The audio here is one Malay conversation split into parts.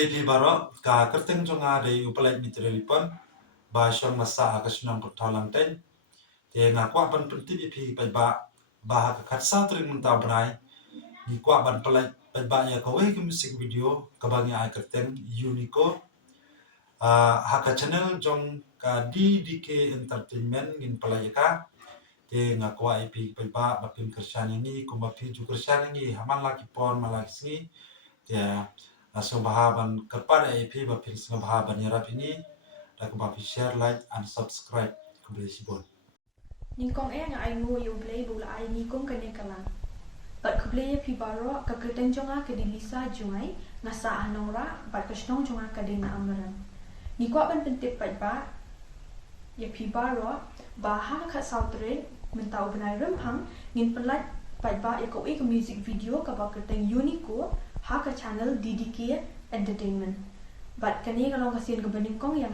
Kublai pi baro ka kerteng jonga de upalai mitrelipon ba syong masa akasunang pertolang ten te nga kwa ban pentit pi pai ba ka khatsa tring mentau brai ni kwa ban palai pai ba ya ka we music video ka bang ya kerteng unico haka channel jong ka DDK Entertainment ngin palai ka te nga kwa pi pai ba pin kersyani ni kuma pi ju kersyani ni haman laki pon malaki singi te so bahaban kepada EP bapin singa bahaban yarap ini dak bapi share like and subscribe kublai sibon ni kong nga ai ngu yu blai bula ai ni kong kane kalang bat kublai pi baro ka kerteng jonga ke di lisa jungai ngasa anora bat kasnong jonga ka de na amaran ni kwa ban pentip pai ba ya pi baro baha ka sautre mentau benai rempang ngin pelat pai ba ya ko ek music video ka ba kerteng unico haka channel DDK Entertainment. Bat kani kalau kasihan kebening kong yang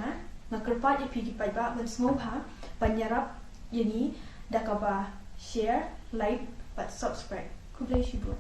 ngakerpat ya pi pai ba ban sngop ha panyarap yani dakaba share like but subscribe. Kublai sibon.